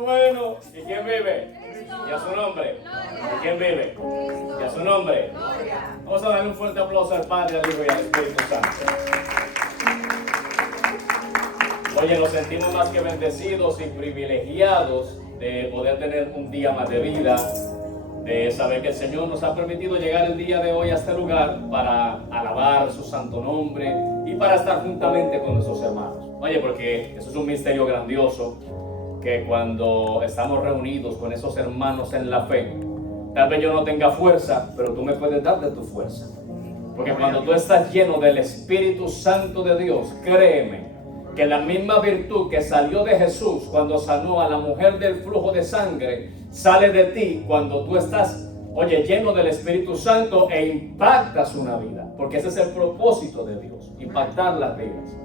bueno. ¿Y quién vive? Y a su nombre. ¿Y quién vive? Y a su nombre. Vamos a darle un fuerte aplauso al Padre, al Hijo y al Espíritu Santo. Oye, nos sentimos más que bendecidos y privilegiados de poder tener un día más de vida, de saber que el Señor nos ha permitido llegar el día de hoy a este lugar para alabar su santo nombre y para estar juntamente con nuestros hermanos. Oye, porque eso es un misterio grandioso, que cuando estamos reunidos con esos hermanos en la fe, tal vez yo no tenga fuerza, pero tú me puedes dar de tu fuerza. Porque cuando tú estás lleno del Espíritu Santo de Dios, créeme, que la misma virtud que salió de Jesús cuando sanó a la mujer del flujo de sangre, sale de ti cuando tú estás, oye, lleno del Espíritu Santo e impactas una vida. Porque ese es el propósito de Dios, impactar las vidas.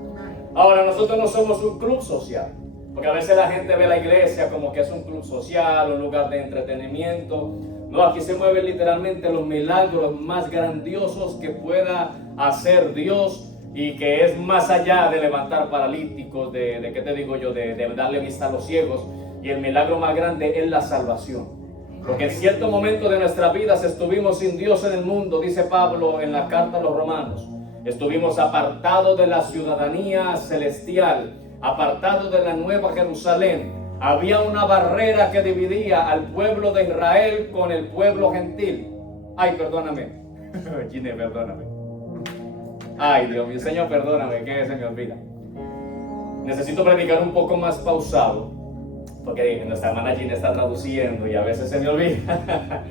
Ahora, nosotros no somos un club social, porque a veces la gente ve la iglesia como que es un club social, un lugar de entretenimiento. No, aquí se mueven literalmente los milagros más grandiosos que pueda hacer Dios, y que es más allá de levantar paralíticos, de ¿qué te digo yo? De darle vista a los ciegos. Y el milagro más grande es la salvación. Porque en cierto momento de nuestras vidas estuvimos sin Dios en el mundo, dice Pablo en la carta a los Romanos. Estuvimos apartados de la ciudadanía celestial, apartados de la nueva Jerusalén. Había una barrera que dividía al pueblo de Israel con el pueblo gentil. Ay, perdóname. Gine, perdóname. Ay, Dios mío, Señor, perdóname, que se me olvida. Necesito predicar un poco más pausado, porque nuestra hermana Gina está traduciendo y a veces se me olvida.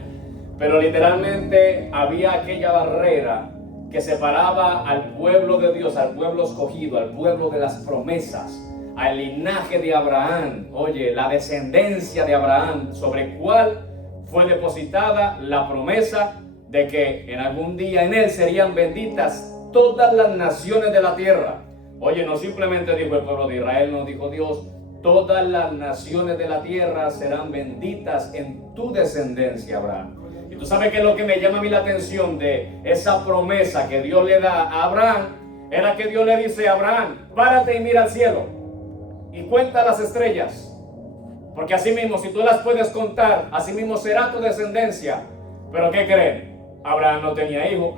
Pero literalmente había aquella barrera que separaba al pueblo de Dios, al pueblo escogido, al pueblo de las promesas, al linaje de Abraham. Oye, la descendencia de Abraham, sobre cuál fue depositada la promesa de que en algún día en él serían benditas todas las naciones de la tierra. Oye, no simplemente dijo el pueblo de Israel, no dijo Dios, todas las naciones de la tierra serán benditas en tu descendencia, Abraham. Y tú sabes que lo que me llama a mí la atención de esa promesa que Dios le da a Abraham, era que Dios le dice a Abraham, párate y mira al cielo y cuenta las estrellas, porque así mismo, si tú las puedes contar, así mismo será tu descendencia. Pero ¿qué creen? Abraham no tenía hijo.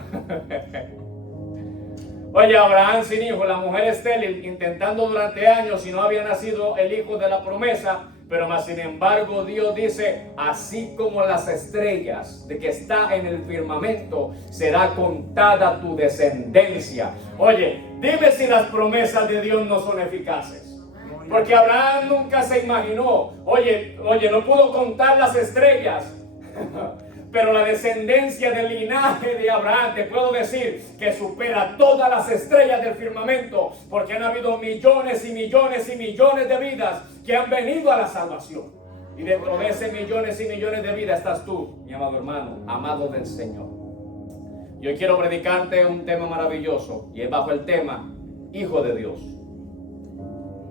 Oye, Abraham sin hijo, la mujer estéril, intentando durante años y no había nacido el hijo de la promesa, pero más sin embargo Dios dice, así como las estrellas de que está en el firmamento, será contada tu descendencia. Oye, dime si las promesas de Dios no son eficaces. Porque Abraham nunca se imaginó, oye, no pudo contar las estrellas. Pero la descendencia del linaje de Abraham, te puedo decir que supera todas las estrellas del firmamento, porque han habido millones y millones y millones de vidas que han venido a la salvación. Y dentro de ese millones y millones de vidas estás tú, mi amado hermano, amado del Señor. Yo quiero predicarte un tema maravilloso, y es bajo el tema Hijo de Dios.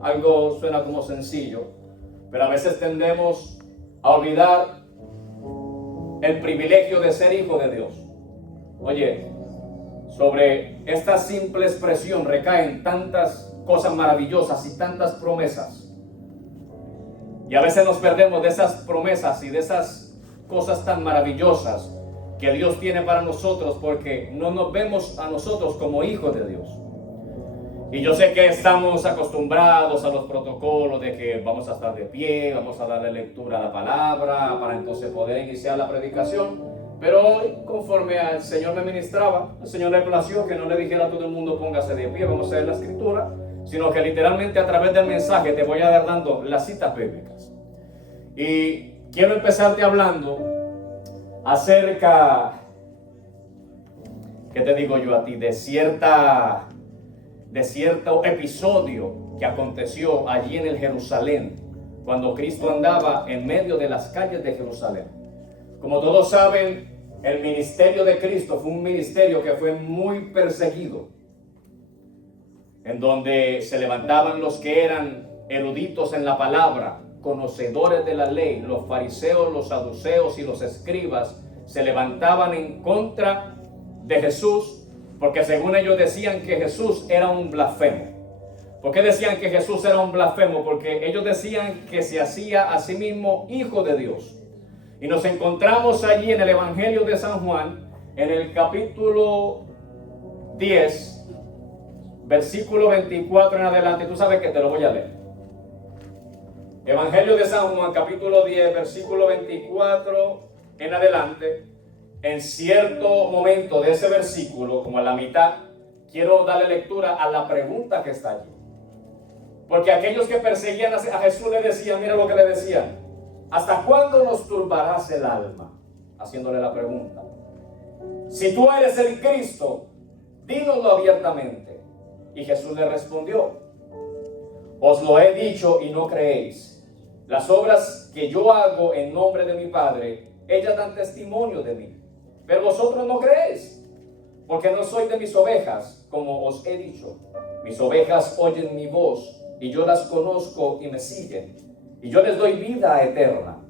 Algo suena como sencillo, pero a veces tendemos a olvidar el privilegio de ser hijo de Dios. Oye, sobre esta simple expresión recaen tantas cosas maravillosas y tantas promesas. Y a veces nos perdemos de esas promesas y de esas cosas tan maravillosas que Dios tiene para nosotros, porque no nos vemos a nosotros como hijos de Dios. Y yo sé que estamos acostumbrados a los protocolos de que vamos a estar de pie, vamos a darle lectura a la palabra para entonces poder iniciar la predicación. Pero hoy, conforme al Señor me ministraba, el Señor le plació que no le dijera a todo el mundo póngase de pie, vamos a leer la escritura, sino que literalmente a través del mensaje te voy a dar dando las citas bíblicas. Y quiero empezarte hablando acerca, ¿qué te digo yo a ti? De cierto episodio que aconteció allí en el Jerusalén, cuando Cristo andaba en medio de las calles de Jerusalén. Como todos saben, el ministerio de Cristo fue un ministerio que fue muy perseguido, en donde se levantaban los que eran eruditos en la palabra, conocedores de la ley, los fariseos, los saduceos y los escribas, se levantaban en contra de Jesús, porque según ellos decían que Jesús era un blasfemo. ¿Por qué decían que Jesús era un blasfemo? Porque ellos decían que se hacía a sí mismo hijo de Dios. Y nos encontramos allí en el Evangelio de San Juan, en el capítulo 10, versículo 24 en adelante. Tú sabes que te lo voy a leer. Evangelio de San Juan, capítulo 10, versículo 24 en adelante. En cierto momento de ese versículo, como a la mitad, quiero darle lectura a la pregunta que está allí. Porque aquellos que perseguían a Jesús le decían, mira lo que le decían: ¿hasta cuándo nos turbarás el alma? Haciéndole la pregunta. Si tú eres el Cristo, dínoslo abiertamente. Y Jesús le respondió: os lo he dicho y no creéis. Las obras que yo hago en nombre de mi Padre, ellas dan testimonio de mí. Pero vosotros no creéis, porque no sois de mis ovejas, como os he dicho. Mis ovejas oyen mi voz, y yo las conozco y me siguen. Y yo les doy vida eterna,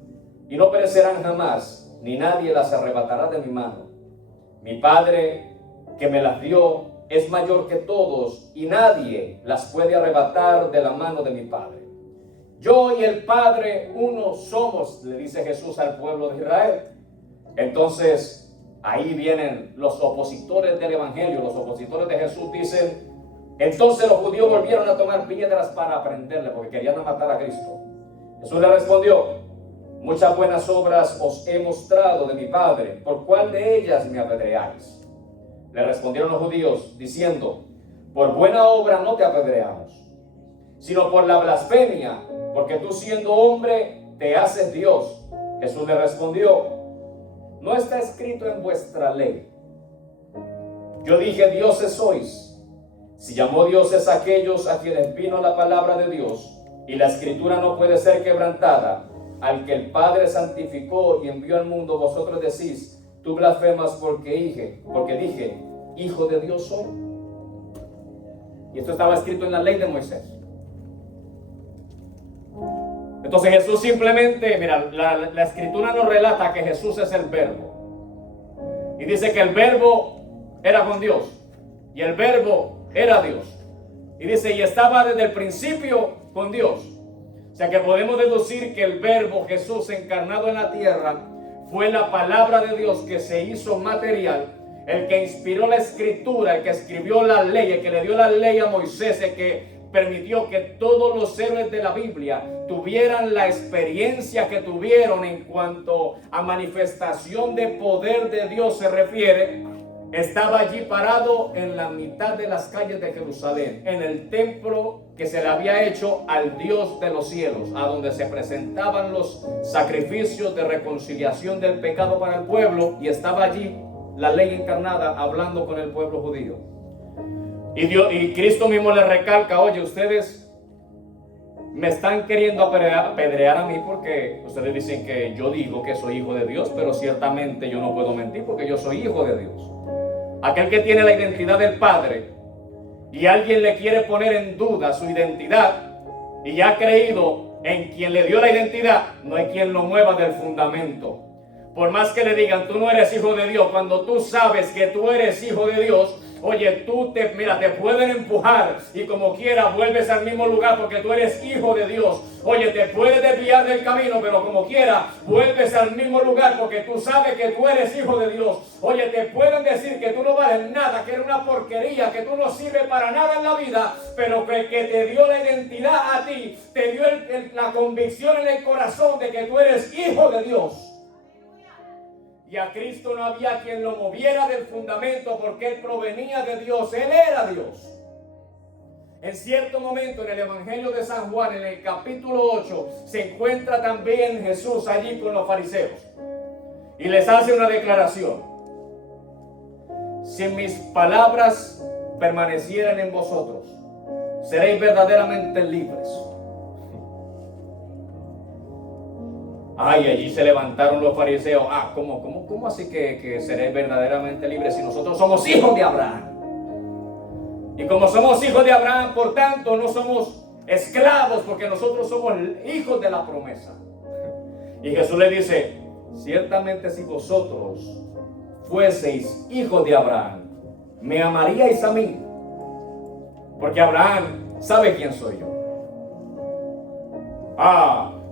y no perecerán jamás, ni nadie las arrebatará de mi mano. Mi Padre, que me las dio, es mayor que todos, y nadie las puede arrebatar de la mano de mi Padre. Yo y el Padre uno somos, le dice Jesús al pueblo de Israel. Entonces, ahí vienen los opositores del Evangelio, los opositores de Jesús dicen, entonces los judíos volvieron a tomar piedras para prenderle, porque querían matar a Cristo. Jesús le respondió: muchas buenas obras os he mostrado de mi Padre, ¿por cuál de ellas me apedreáis? Le respondieron los judíos diciendo: por buena obra no te apedreamos, sino por la blasfemia, porque tú siendo hombre te haces Dios. Jesús le respondió: no está escrito en vuestra ley, yo dije dioses sois. Si llamó dioses a aquellos a quienes vino la palabra de Dios, y la escritura no puede ser quebrantada, al que el Padre santificó y envió al mundo, vosotros decís, tú blasfemas porque dije, hijo de Dios soy. Y esto estaba escrito en la ley de Moisés. Entonces Jesús simplemente, mira, la escritura nos relata que Jesús es el verbo. Y dice que el verbo era con Dios. Y el verbo era Dios. Y dice, y estaba desde el principio con Dios. O sea que podemos deducir que el verbo Jesús encarnado en la tierra fue la palabra de Dios que se hizo material, el que inspiró la escritura, el que escribió la ley, el que le dio la ley a Moisés, el que permitió que todos los héroes de la Biblia tuvieran la experiencia que tuvieron en cuanto a manifestación de poder de Dios se refiere. Estaba allí parado en la mitad de las calles de Jerusalén, en el templo que se le había hecho al Dios de los cielos, a donde se presentaban los sacrificios de reconciliación del pecado para el pueblo, y estaba allí la ley encarnada hablando con el pueblo judío. Y Cristo mismo le recalca, oye, ustedes me están queriendo apedrear a mí porque ustedes dicen que yo digo que soy hijo de Dios, pero ciertamente yo no puedo mentir porque yo soy hijo de Dios. Aquel que tiene la identidad del Padre y alguien le quiere poner en duda su identidad y ya ha creído en quien le dio la identidad, no hay quien lo mueva del fundamento. Por más que le digan, tú no eres hijo de Dios, cuando tú sabes que tú eres hijo de Dios, oye, te pueden empujar y como quiera vuelves al mismo lugar porque tú eres hijo de Dios. Oye, te puedes desviar del camino, pero como quiera vuelves al mismo lugar porque tú sabes que tú eres hijo de Dios. Oye, te pueden decir que tú no vales nada, que eres una porquería, que tú no sirves para nada en la vida, pero que el que te dio la identidad a ti, te dio la convicción en el corazón de que tú eres hijo de Dios. Y a Cristo no había quien lo moviera del fundamento porque Él provenía de Dios, Él era Dios. En cierto momento en el Evangelio de San Juan, en el capítulo 8, se encuentra también Jesús allí con los fariseos. Y les hace una declaración. Si mis palabras permanecieran en vosotros, seréis verdaderamente libres. Ay, allí se levantaron los fariseos. ¿Cómo así que seréis verdaderamente libres si nosotros somos hijos de Abraham? Y como somos hijos de Abraham, por tanto, no somos esclavos porque nosotros somos hijos de la promesa. Y Jesús le dice, ciertamente si vosotros fueseis hijos de Abraham, me amaríais a mí. Porque Abraham sabe quién soy yo.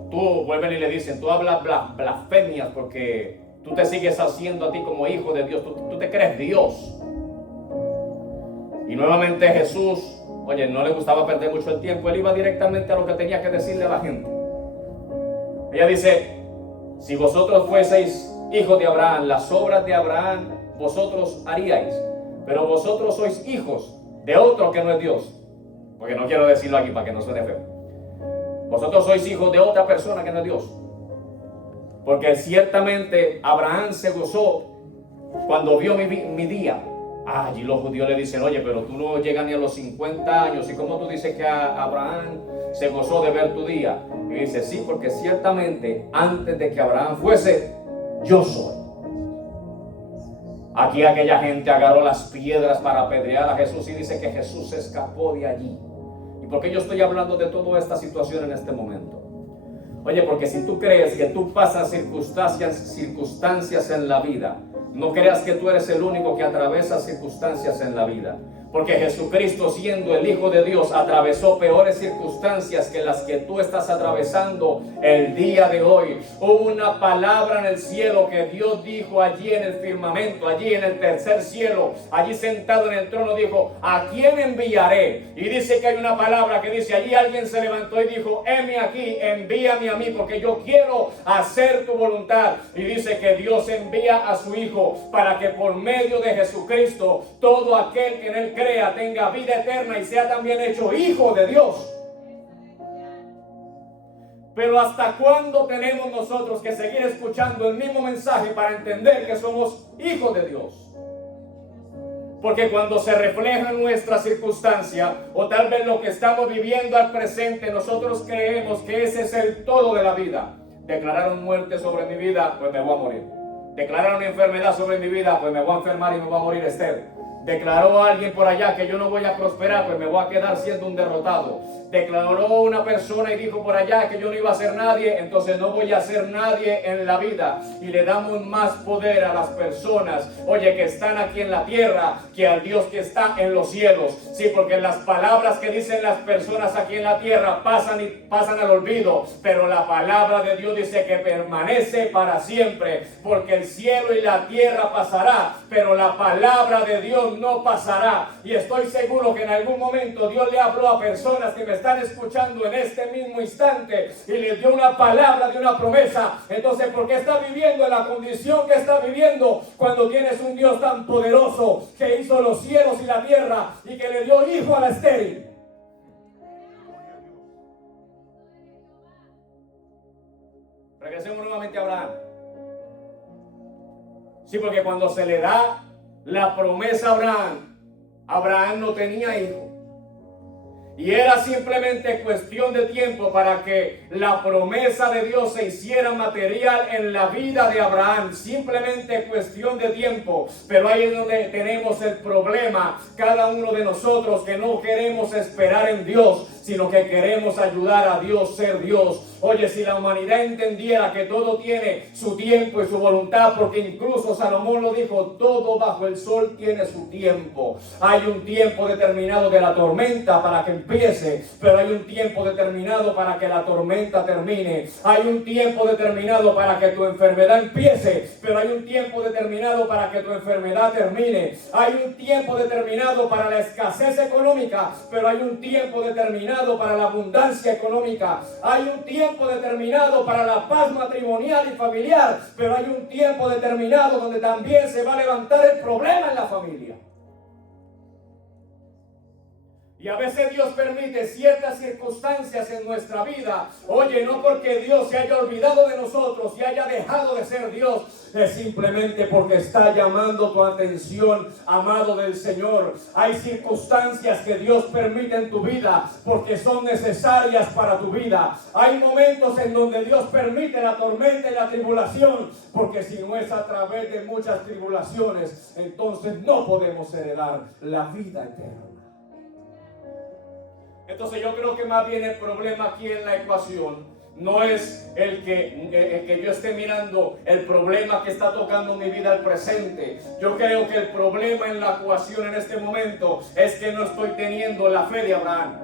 Tú vuelven y le dicen, tú hablas blasfemias porque tú te sigues haciendo a ti como hijo de Dios, tú te crees Dios. Y nuevamente Jesús, oye, no le gustaba perder mucho el tiempo, él iba directamente a lo que tenía que decirle a la gente. Ella dice, si vosotros fueseis hijos de Abraham, las obras de Abraham vosotros haríais, pero vosotros sois hijos de otro que no es Dios. Porque no quiero decirlo aquí para que no suene feo. Vosotros sois hijos de otra persona que no es Dios. Porque ciertamente Abraham se gozó cuando vio mi día. Y los judíos le dicen, oye, pero tú no llegas ni a los 50 años. ¿Y cómo tú dices que Abraham se gozó de ver tu día? Y dice, sí, porque ciertamente antes de que Abraham fuese, yo soy. Aquí aquella gente agarró las piedras para apedrear a Jesús y dice que Jesús se escapó de allí. ¿Y por qué yo estoy hablando de toda esta situación en este momento? Oye, porque si tú crees que tú pasas circunstancias en la vida, no creas que tú eres el único que atraviesa circunstancias en la vida. Porque Jesucristo, siendo el Hijo de Dios, atravesó peores circunstancias que las que tú estás atravesando el día de hoy. Hubo una palabra en el cielo que Dios dijo allí en el firmamento, allí en el tercer cielo, allí sentado en el trono, dijo, ¿a quién enviaré? Y dice que hay una palabra que dice, allí alguien se levantó y dijo, heme aquí, envíame a mí, porque yo quiero hacer tu voluntad. Y dice que Dios envía a su Hijo para que por medio de Jesucristo, todo aquel que en él crea tenga vida eterna y sea también hecho hijo de Dios. Pero ¿hasta cuándo tenemos nosotros que seguir escuchando el mismo mensaje para entender que somos hijos de Dios? Porque cuando se refleja en nuestra circunstancia, o tal vez lo que estamos viviendo al presente, nosotros creemos que ese es el todo de la vida. Declararon muerte sobre mi vida, pues me voy a morir. Declararon enfermedad sobre mi vida, pues me voy a enfermar y me voy a morir estéril. Declaró a alguien por allá que yo no voy a prosperar, pues me voy a quedar siendo un derrotado. Declaró una persona y dijo por allá que yo no iba a ser nadie, entonces no voy a ser nadie en la vida. Y le damos más poder a las personas, oye, que están aquí en la tierra, que al Dios que está en los cielos. Sí, porque las palabras que dicen las personas aquí en la tierra pasan al olvido, pero la palabra de Dios dice que permanece para siempre, porque el cielo y la tierra pasará, pero la palabra de Dios no pasará. Y estoy seguro que en algún momento Dios le habló a personas que me están escuchando en este mismo instante y les dio una palabra de una promesa. Entonces, ¿por qué está viviendo en la condición que está viviendo cuando tienes un Dios tan poderoso que hizo los cielos y la tierra y que le dio hijo a la estéril? Regresemos nuevamente a Abraham. Sí, porque cuando se le da la promesa a Abraham, Abraham no tenía hijo. Y era simplemente cuestión de tiempo para que la promesa de Dios se hiciera material en la vida de Abraham. Simplemente cuestión de tiempo. Pero ahí es donde tenemos el problema, cada uno de nosotros, que no queremos esperar en Dios, sino que queremos ayudar a Dios ser Dios. Oye, si la humanidad entendiera que todo tiene su tiempo y su voluntad, porque incluso Salomón lo dijo, todo bajo el sol tiene su tiempo. Hay un tiempo determinado de la tormenta para que empiece, pero hay un tiempo determinado para que la tormenta termine. Hay un tiempo determinado para que tu enfermedad empiece, pero hay un tiempo determinado para que tu enfermedad termine. Hay un tiempo determinado para la escasez económica, pero hay un tiempo determinado para la abundancia económica. Hay un tiempo determinado para la paz matrimonial y familiar, pero hay un tiempo determinado donde también se va a levantar el problema en la familia. Y a veces Dios permite ciertas circunstancias en nuestra vida. Oye, no porque Dios se haya olvidado de nosotros y haya dejado de ser Dios. Es simplemente porque está llamando tu atención, amado del Señor. Hay circunstancias que Dios permite en tu vida porque son necesarias para tu vida. Hay momentos en donde Dios permite la tormenta y la tribulación, porque si no es a través de muchas tribulaciones, entonces no podemos heredar la vida eterna. Entonces yo creo que más bien el problema aquí en la ecuación no es el que yo esté mirando el problema que está tocando mi vida al presente. Yo creo que el problema en la ecuación en este momento es que no estoy teniendo la fe de Abraham.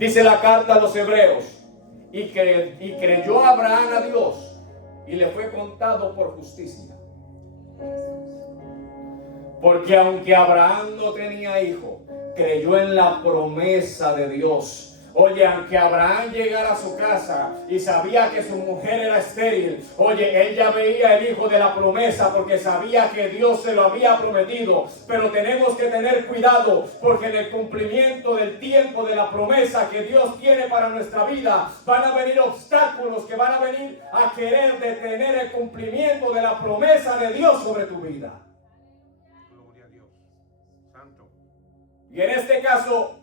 Dice la carta a los hebreos, y creyó Abraham a Dios y le fue contado por justicia. Porque aunque Abraham no tenía hijo, creyó en la promesa de Dios. Oye, aunque Abraham llegara a su casa y sabía que su mujer era estéril, oye, él ya veía el hijo de la promesa porque sabía que Dios se lo había prometido. Pero tenemos que tener cuidado porque en el cumplimiento del tiempo de la promesa que Dios tiene para nuestra vida, van a venir obstáculos que van a venir a querer detener el cumplimiento de la promesa de Dios sobre tu vida. Gloria a Dios. Santo. Y en este caso,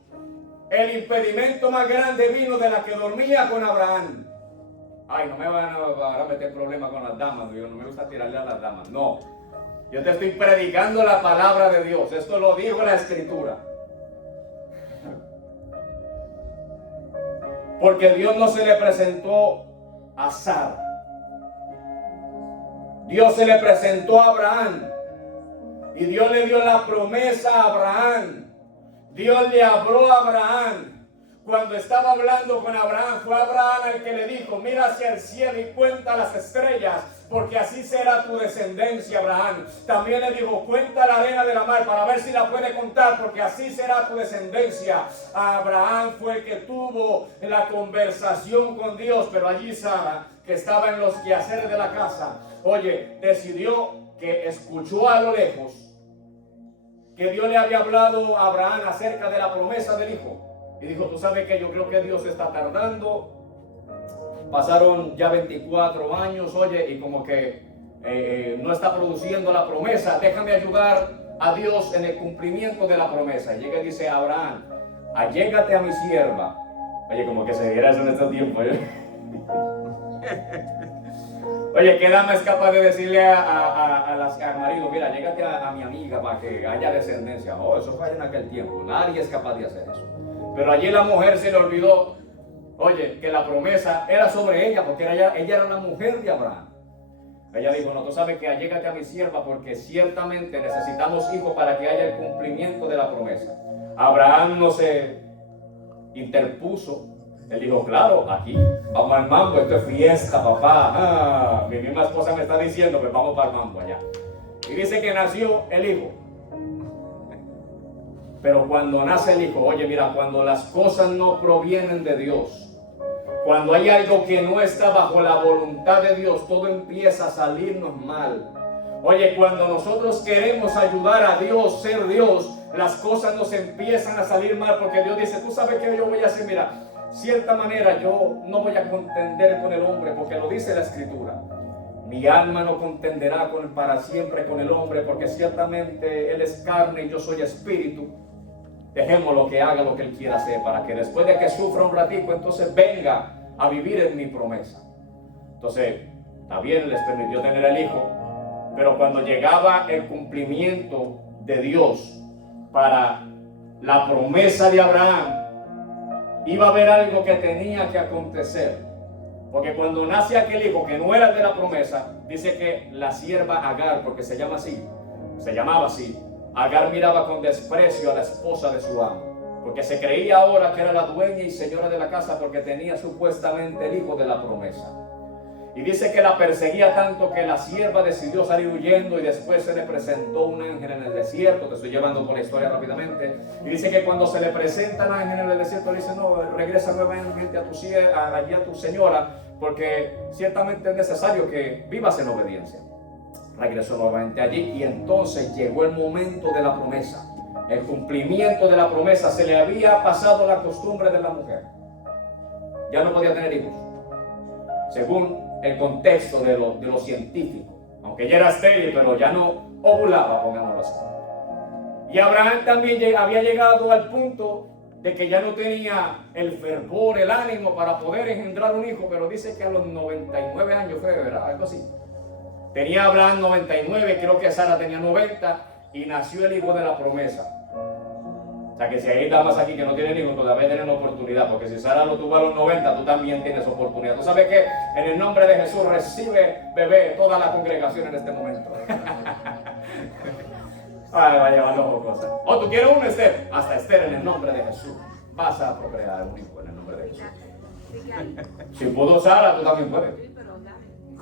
el impedimento más grande vino de la que dormía con Abraham. Ay, no me van a meter problemas con las damas, yo no me gusta tirarle a las damas. No, yo te estoy predicando la palabra de Dios. Esto lo dijo la Escritura. Porque Dios no se le presentó a Sara. Dios se le presentó a Abraham. Y Dios le dio la promesa a Abraham. Dios le habló a Abraham. Cuando estaba hablando con Abraham, fue Abraham el que le dijo: mira hacia el cielo y cuenta las estrellas, porque así será tu descendencia, Abraham. También le dijo: cuenta la arena de la mar para ver si la puede contar, porque así será tu descendencia. Abraham fue el que tuvo la conversación con Dios, pero allí Sara, que estaba en los quehaceres de la casa, oye, decidió que escuchó a lo lejos que Dios le había hablado a Abraham acerca de la promesa del hijo. Y dijo: tú sabes que yo creo que Dios está tardando. Pasaron ya 24 años, oye, y como que no está produciendo la promesa. Déjame ayudar a Dios en el cumplimiento de la promesa. Y llega y dice: Abraham, allégate a mi sierva. Oye, como que se diera eso en este tiempo, ¿eh? Oye, ¿qué dama es capaz de decirle al marido: mira, llégate a mi amiga para que haya descendencia? Oh, eso fue en aquel tiempo. Nadie es capaz de hacer eso. Pero allí la mujer se le olvidó, oye, que la promesa era sobre ella, porque ella era la mujer de Abraham. Ella dijo: no, tú sabes que allégate a mi sierva, porque ciertamente necesitamos hijos para que haya el cumplimiento de la promesa. Abraham no se interpuso. Él dijo: claro, aquí, vamos al mambo, esto es fiesta, papá. Mi misma esposa me está diciendo que vamos para el mambo allá. Y dice que nació el hijo. Pero cuando nace el hijo, oye, mira, cuando las cosas no provienen de Dios, cuando hay algo que no está bajo la voluntad de Dios, todo empieza a salirnos mal. Oye, cuando nosotros queremos ayudar a Dios, ser Dios, las cosas nos empiezan a salir mal, porque Dios dice: tú sabes que yo voy a hacer, mira, cierta manera yo no voy a contender con el hombre, porque lo dice la Escritura. Mi alma no contenderá para siempre con el hombre, porque ciertamente él es carne y yo soy espíritu. Dejémoslo que haga lo que él quiera hacer, para que después de que sufra un ratico, entonces venga a vivir en mi promesa. Entonces, también les permitió tener el hijo, pero cuando llegaba el cumplimiento de Dios para la promesa de Abraham, iba a haber algo que tenía que acontecer. Porque cuando nace aquel hijo que no era de la promesa, dice que la sierva Agar, porque se llamaba así, Agar miraba con desprecio a la esposa de su amo, porque se creía ahora que era la dueña y señora de la casa, porque tenía supuestamente el hijo de la promesa. Y dice que la perseguía tanto que la sierva decidió salir huyendo, y después se le presentó un ángel en el desierto. Te estoy llevando por la historia rápidamente. Y dice que cuando se le presenta el ángel en el desierto, le dice: no, regresa nuevamente allí a tu señora, porque ciertamente es necesario que vivas en obediencia. Regresó nuevamente allí, y entonces llegó el momento de la promesa, el cumplimiento de la promesa. Se le había pasado la costumbre de la mujer, ya no podía tener hijos, según el contexto de lo científico, aunque ella era estéril, pero ya no ovulaba, pongámoslo así. Y Abraham también había llegado al punto de que ya no tenía el fervor, el ánimo para poder engendrar un hijo, pero dice que a los 99 años fue, ¿verdad? Algo así. Tenía Abraham 99, creo que Sara tenía 90, y nació el hijo de la promesa. O sea que si hay damas aquí que no tienen hijos, todavía tienen oportunidad, porque si Sara lo tuvo a los 90, tú también tienes oportunidad. ¿Tú sabes qué? En el nombre de Jesús recibe bebé toda la congregación en este momento. Ay, vaya, no, cosas. Oh, ¿tú quieres uno, Esther? Hasta Esther, en el nombre de Jesús. vas a procrear un hijo en el nombre de Jesús. Si pudo Sara, tú también puedes.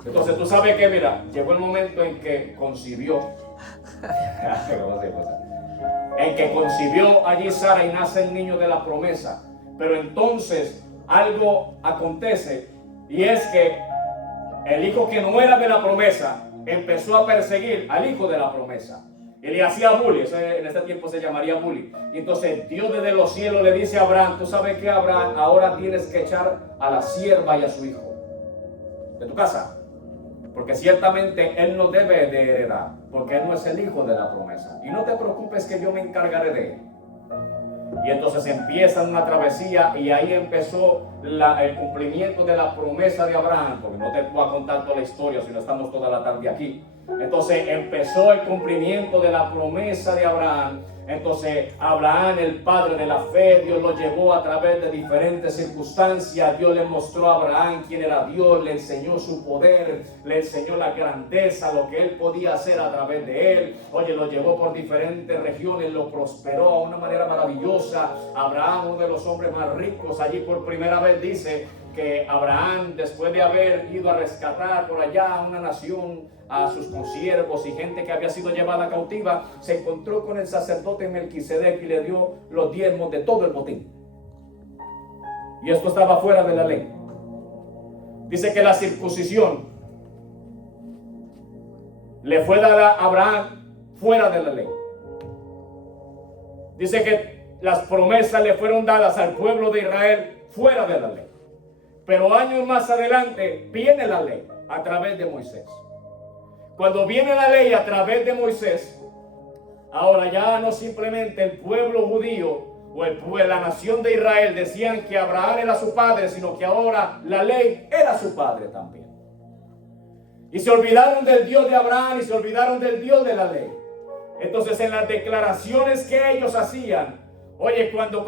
Entonces tú sabes que, mira, llegó el momento en que concibió. En que concibió allí Sara y nace el niño de la promesa. Pero entonces algo acontece, y es que el hijo que no era de la promesa empezó a perseguir al hijo de la promesa. Y le hacía bullying, en este tiempo se llamaría bullying. Y entonces Dios desde los cielos le dice a Abraham: tú sabes que, Abraham, ahora tienes que echar a la sierva y a su hijo de tu casa, porque ciertamente él no debe de heredar, porque él no es el hijo de la promesa. Y no te preocupes que yo me encargaré de él. Y entonces empiezan una travesía, y ahí empezó el cumplimiento de la promesa de Abraham, porque no te voy a contar toda la historia si no estamos toda la tarde aquí. Entonces empezó el cumplimiento de la promesa de Abraham. Entonces Abraham, el padre de la fe, Dios lo llevó a través de diferentes circunstancias. Dios le mostró a Abraham quién era Dios, le enseñó su poder, le enseñó la grandeza, lo que él podía hacer a través de él. Oye, lo llevó por diferentes regiones, lo prosperó a una manera maravillosa. Abraham, uno de los hombres más ricos, allí por primera vez dice que Abraham, después de haber ido a rescatar por allá a una nación, a sus consiervos y gente que había sido llevada cautiva, se encontró con el sacerdote Melquisedec y le dio los diezmos de todo el botín. Y esto estaba fuera de la ley. Dice que la circuncisión le fue dada a Abraham fuera de la ley. Dice que las promesas le fueron dadas al pueblo de Israel fuera de la ley. Pero años más adelante viene la ley a través de Moisés. Cuando viene la ley a través de Moisés, ahora ya no simplemente el pueblo judío o la nación de Israel decían que Abraham era su padre, sino que ahora la ley era su padre también. Y se olvidaron del Dios de Abraham y se olvidaron del Dios de la ley. Entonces en las declaraciones que ellos hacían, oye, cuando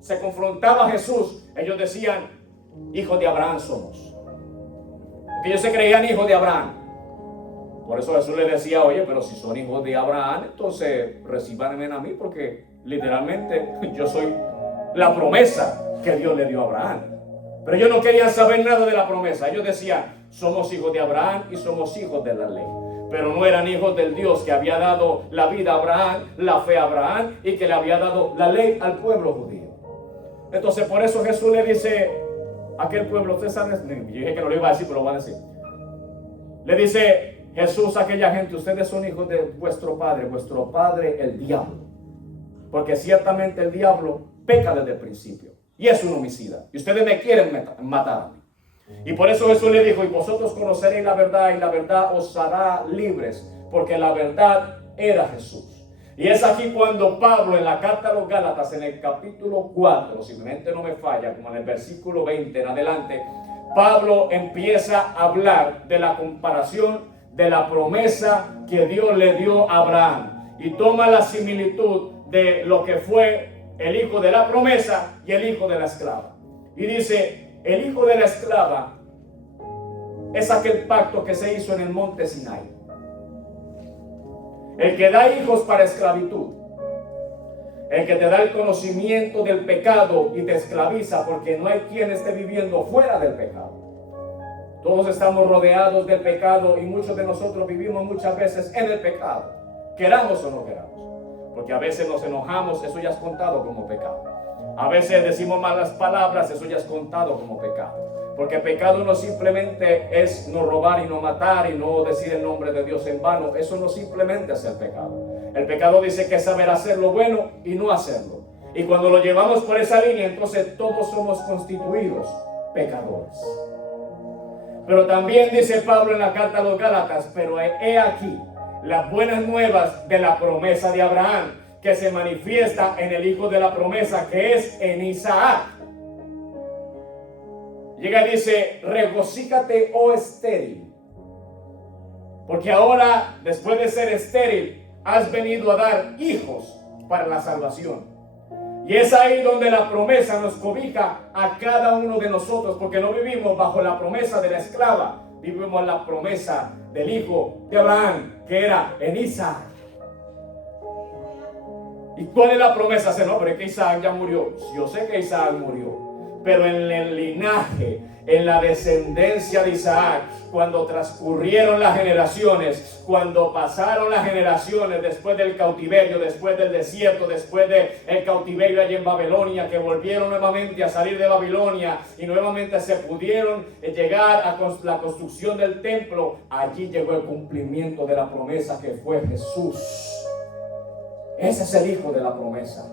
se confrontaba a Jesús, ellos decían: hijos de Abraham somos. Porque ellos se creían hijos de Abraham. Por eso Jesús les decía: oye, pero si son hijos de Abraham, entonces recíbanme a mí, porque literalmente yo soy la promesa que Dios le dio a Abraham. Pero ellos no querían saber nada de la promesa. Ellos decían: somos hijos de Abraham y somos hijos de la ley. Pero no eran hijos del Dios que había dado la vida a Abraham, la fe a Abraham, y que le había dado la ley al pueblo judío. Entonces por eso Jesús le dice a aquel pueblo, ustedes saben, yo dije que no lo iba a decir, pero lo voy a decir. Le dice Jesús a aquella gente: ustedes son hijos de vuestro padre el diablo. Porque ciertamente el diablo peca desde el principio y es un homicida. Y ustedes me quieren matar a mí. Y por eso Jesús le dijo: y vosotros conoceréis la verdad, y la verdad os hará libres, porque la verdad era Jesús. Y es aquí cuando Pablo, en la carta a los Gálatas, en el capítulo 4, si mi mente no me falla, como en el versículo 20 en adelante, Pablo empieza a hablar de la comparación de la promesa que Dios le dio a Abraham, y toma la similitud de lo que fue el hijo de la promesa y el hijo de la esclava. Y dice: el hijo de la esclava es aquel pacto que se hizo en el monte Sinai, el que da hijos para esclavitud, el que te da el conocimiento del pecado y te esclaviza, porque no hay quien esté viviendo fuera del pecado. Todos estamos rodeados del pecado, y muchos de nosotros vivimos muchas veces en el pecado, queramos o no queramos. Porque a veces nos enojamos, eso ya es contado como pecado. A veces decimos malas palabras, eso ya es contado como pecado. Porque pecado no simplemente es no robar y no matar y no decir el nombre de Dios en vano. Eso no simplemente es el pecado. El pecado dice que es saber hacer lo bueno y no hacerlo. Y cuando lo llevamos por esa línea, entonces todos somos constituidos pecadores. Pero también dice Pablo en la carta a los Gálatas: pero he aquí las buenas nuevas de la promesa de Abraham, que se manifiesta en el hijo de la promesa, que es en Isaac. Llega y dice: regocíjate, oh estéril, porque ahora, después de ser estéril, has venido a dar hijos para la salvación. Y es ahí donde la promesa nos cobija a cada uno de nosotros, porque no vivimos bajo la promesa de la esclava, vivimos la promesa del hijo de Abraham, que era en Isaac. ¿Y cuál es la promesa? No, pero es que Isaac ya murió. Yo sé que Isaac murió, pero en el linaje, en la descendencia de Isaac, cuando transcurrieron las generaciones, cuando pasaron las generaciones después del cautiverio, después del desierto, después del cautiverio allí en Babilonia, que volvieron nuevamente a salir de Babilonia y nuevamente se pudieron llegar a la construcción del templo, allí llegó el cumplimiento de la promesa que fue Jesús. Ese es el hijo de la promesa.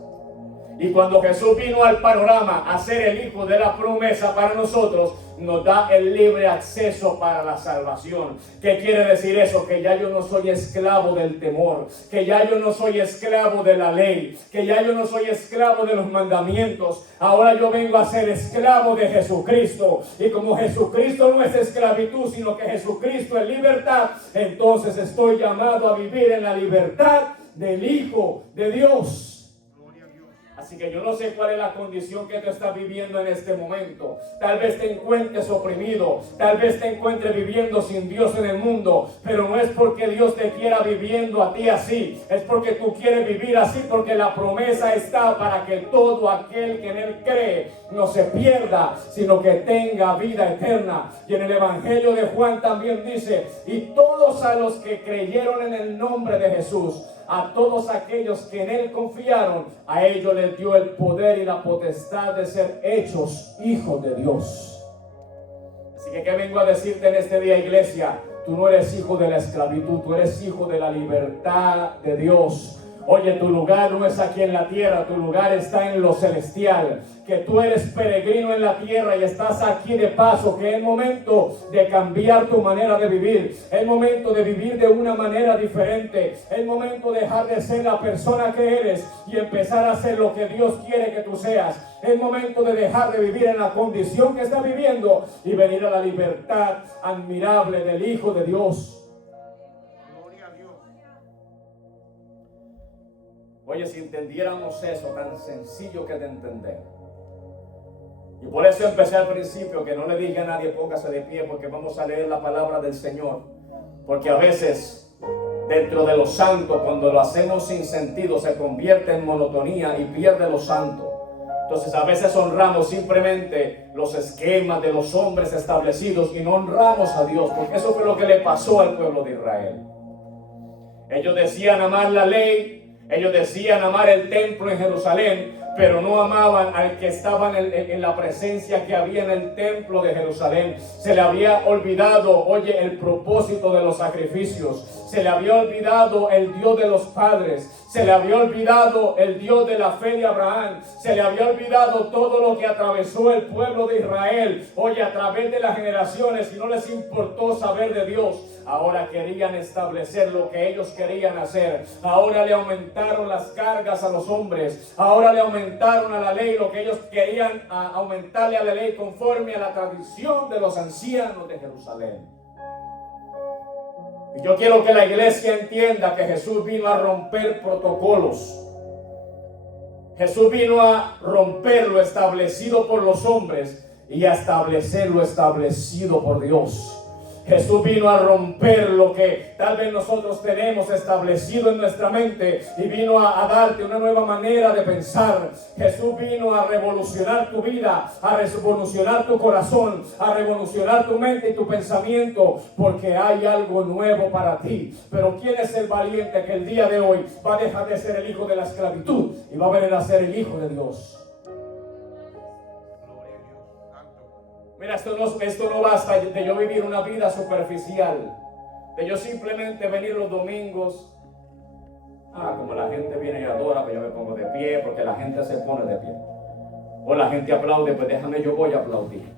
Y cuando Jesús vino al panorama a ser el hijo de la promesa para nosotros, nos da el libre acceso para la salvación. ¿Qué quiere decir eso? Que ya yo no soy esclavo del temor, que ya yo no soy esclavo de la ley, que ya yo no soy esclavo de los mandamientos. Ahora yo vengo a ser esclavo de Jesucristo. Y como Jesucristo no es esclavitud, sino que Jesucristo es libertad, entonces estoy llamado a vivir en la libertad del Hijo de Dios. Así que yo no sé cuál es la condición que tú estás viviendo en este momento. Tal vez te encuentres oprimido, tal vez te encuentres viviendo sin Dios en el mundo, pero no es porque Dios te quiera viviendo a ti así, es porque tú quieres vivir así, porque la promesa está para que todo aquel que en Él cree no se pierda, sino que tenga vida eterna. Y en el Evangelio de Juan también dice: y todos a los que creyeron en el nombre de Jesús, a todos aquellos que en Él confiaron, a ellos les dio el poder y la potestad de ser hechos hijos de Dios. Así que, ¿qué vengo a decirte en este día, iglesia? Tú no eres hijo de la esclavitud, tú eres hijo de la libertad de Dios. Oye, tu lugar no es aquí en la tierra, tu lugar está en lo celestial. Que tú eres peregrino en la tierra y estás aquí de paso, que es momento de cambiar tu manera de vivir. Es momento de vivir de una manera diferente. Es momento de dejar de ser la persona que eres y empezar a ser lo que Dios quiere que tú seas. Es momento de dejar de vivir en la condición que estás viviendo y venir a la libertad admirable del Hijo de Dios. Oye, si entendiéramos eso tan sencillo que de entender. Y por eso empecé al principio, que no le dije a nadie póngase de pie, porque vamos a leer la palabra del Señor. Porque a veces dentro de lo santo, cuando lo hacemos sin sentido, se convierte en monotonía y pierde lo santo. Entonces a veces honramos simplemente los esquemas de los hombres establecidos y no honramos a Dios, porque eso fue lo que le pasó al pueblo de Israel. Ellos decían amar la ley, ellos decían amar el templo en Jerusalén, pero no amaban al que estaba en la presencia que había en el templo de Jerusalén. Se le había olvidado, oye, el propósito de los sacrificios. Se le había olvidado el Dios de los padres. Se le había olvidado el Dios de la fe de Abraham. Se le había olvidado todo lo que atravesó el pueblo de Israel, oye, a través de las generaciones, y no les importó saber de Dios. Ahora querían establecer lo que ellos querían hacer. Ahora le aumentaron las cargas a los hombres. Ahora le aumentaron a la ley lo que ellos querían aumentarle a la ley conforme a la tradición de los ancianos de Jerusalén. Y yo quiero que la iglesia entienda que Jesús vino a romper protocolos. Jesús vino a romper lo establecido por los hombres y a establecer lo establecido por Dios. Jesús vino a romper lo que tal vez nosotros tenemos establecido en nuestra mente y vino a darte una nueva manera de pensar. Jesús vino a revolucionar tu vida, a revolucionar tu corazón, a revolucionar tu mente y tu pensamiento, porque hay algo nuevo para ti. Pero ¿quién es el valiente que el día de hoy va a dejar de ser el hijo de la esclavitud y va a venir a ser el hijo de Dios? Mira, esto no basta de yo vivir una vida superficial, de yo simplemente venir los domingos. Como la gente viene y adora, pues yo me pongo de pie, porque la gente se pone de pie. O la gente aplaude, pues déjame, yo voy a aplaudir.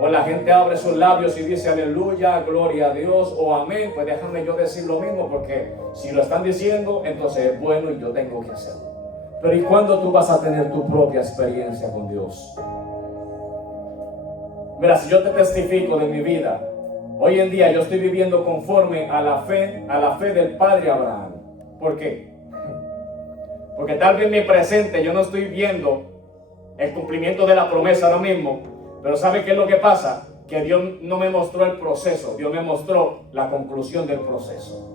O la gente abre sus labios y dice aleluya, gloria a Dios, o amén, pues déjame yo decir lo mismo, porque si lo están diciendo, entonces es bueno y yo tengo que hacerlo. Pero ¿y cuándo tú vas a tener tu propia experiencia con Dios? Mira, si yo te testifico de mi vida, hoy en día yo estoy viviendo conforme a la fe del padre Abraham. ¿Por qué? Porque tal vez en mi presente yo no estoy viendo el cumplimiento de la promesa ahora mismo, pero ¿sabe qué es lo que pasa? Que Dios no me mostró el proceso, Dios me mostró la conclusión del proceso.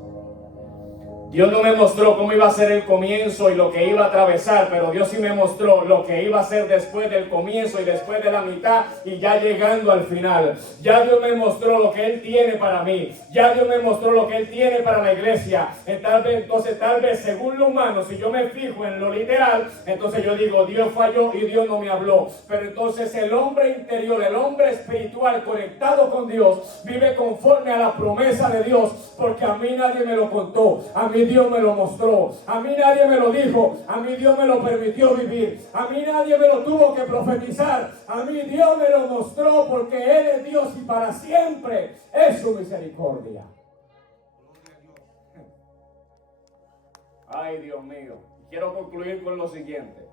Dios no me mostró cómo iba a ser el comienzo y lo que iba a atravesar, pero Dios sí me mostró lo que iba a ser después del comienzo y después de la mitad y ya llegando al final. Ya Dios me mostró lo que Él tiene para mí. Ya Dios me mostró lo que Él tiene para la iglesia. Entonces tal vez según lo humano, si yo me fijo en lo literal, entonces yo digo, Dios falló y Dios no me habló. Pero entonces el hombre interior, el hombre espiritual conectado con Dios, vive conforme a la promesa de Dios, porque a mí nadie me lo contó, a mí Dios me lo mostró, a mí nadie me lo dijo, a mí Dios me lo permitió vivir, a mí nadie me lo tuvo que profetizar, a mí Dios me lo mostró porque Él es Dios y para siempre es su misericordia. Ay, Dios mío, quiero concluir con lo siguiente.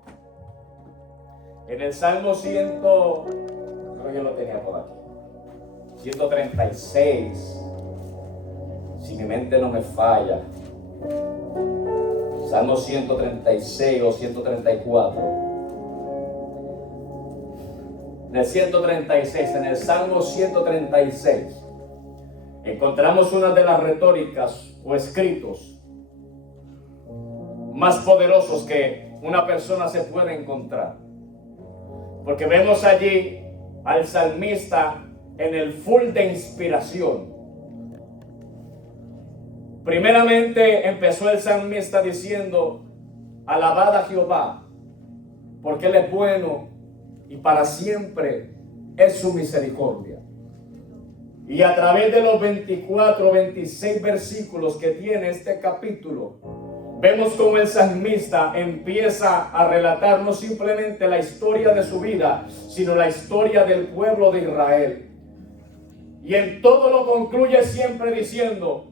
En el Salmo 100, creo que yo lo tenía por aquí, 136, si mi mente no me falla, Salmo 136 o 134. En el 136, en el Salmo 136, encontramos una de las retóricas o escritos más poderosos que una persona se puede encontrar. Porque vemos allí al salmista en el full de inspiración. Primeramente empezó el salmista diciendo: alabad a Jehová, porque Él es bueno y para siempre es su misericordia. Y a través de los 24 o 26 versículos que tiene este capítulo, vemos cómo el salmista empieza a relatar no simplemente la historia de su vida, sino la historia del pueblo de Israel. Y en todo lo concluye siempre diciendo: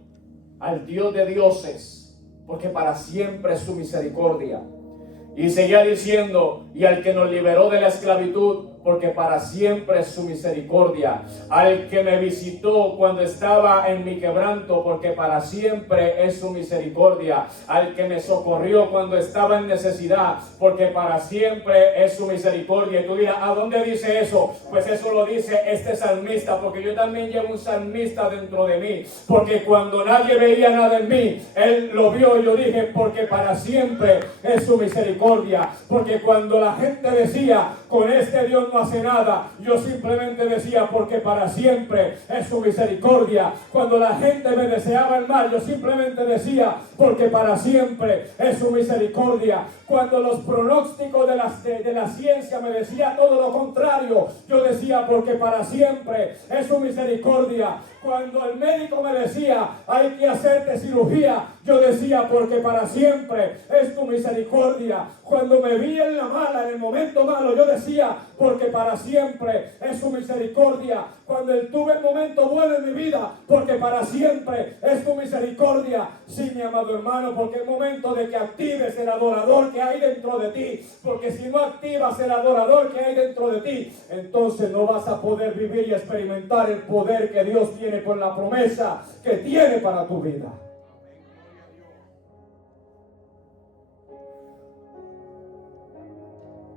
al Dios de dioses, porque para siempre es su misericordia. Y seguía diciendo: y al que nos liberó de la esclavitud, porque para siempre es su misericordia. Al que me visitó cuando estaba en mi quebranto, porque para siempre es su misericordia. Al que me socorrió cuando estaba en necesidad, porque para siempre es su misericordia. Y tú dirás: ¿a dónde dice eso? Pues eso lo dice este salmista, porque yo también llevo un salmista dentro de mí. Porque cuando nadie veía nada en mí, Él lo vio, y yo dije: porque para siempre es su misericordia. Porque cuando la gente decía: con este Dios no hace nada, yo simplemente decía: porque para siempre es su misericordia. Cuando la gente me deseaba el mal, yo simplemente decía: porque para siempre es su misericordia. Cuando los pronósticos de la ciencia me decían todo lo contrario, yo decía: porque para siempre es su misericordia. Cuando el médico me decía: hay que hacerte cirugía, yo decía: porque para siempre es tu misericordia. Cuando me vi en la mala, en el momento malo, yo decía: porque para siempre es su misericordia. Cuando tuve el momento bueno en mi vida, porque para siempre es tu misericordia. Sí, mi amado hermano, porque es momento de que actives el adorador que hay dentro de ti. Porque si no activas el adorador que hay dentro de ti, entonces no vas a poder vivir y experimentar el poder que Dios tiene por la promesa que tiene para tu vida.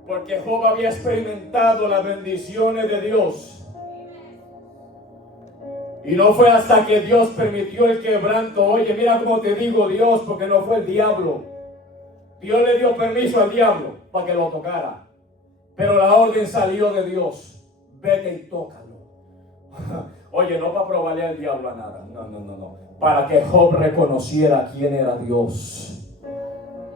Porque Job había experimentado las bendiciones de Dios. Y no fue hasta que Dios permitió el quebranto. Oye, mira cómo te digo Dios, porque no fue el diablo. Dios le dio permiso al diablo para que lo tocara. Pero la orden salió de Dios: vete y tócalo. Oye, no para probarle al diablo a nada. No. Para que Job reconociera quién era Dios.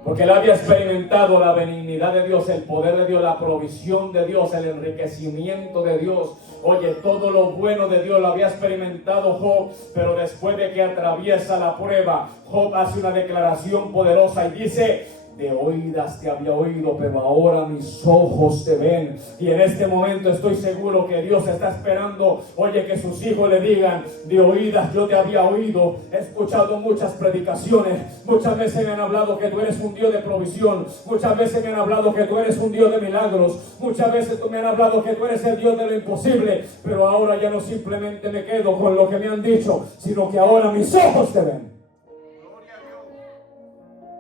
Porque él había experimentado la benignidad de Dios, el poder de Dios, la provisión de Dios, el enriquecimiento de Dios. Oye, todo lo bueno de Dios lo había experimentado Job, pero después de que atraviesa la prueba, Job hace una declaración poderosa y dice: de oídas te había oído, pero ahora mis ojos te ven. Y en este momento estoy seguro que Dios está esperando, oye, que sus hijos le digan: de oídas yo te había oído. He escuchado muchas predicaciones, muchas veces me han hablado que tú eres un Dios de provisión, muchas veces me han hablado que tú eres un Dios de milagros, muchas veces me han hablado que tú eres el Dios de lo imposible. Pero ahora ya no simplemente me quedo con lo que me han dicho, sino que ahora mis ojos te ven.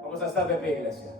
Vamos a estar de pie, iglesia.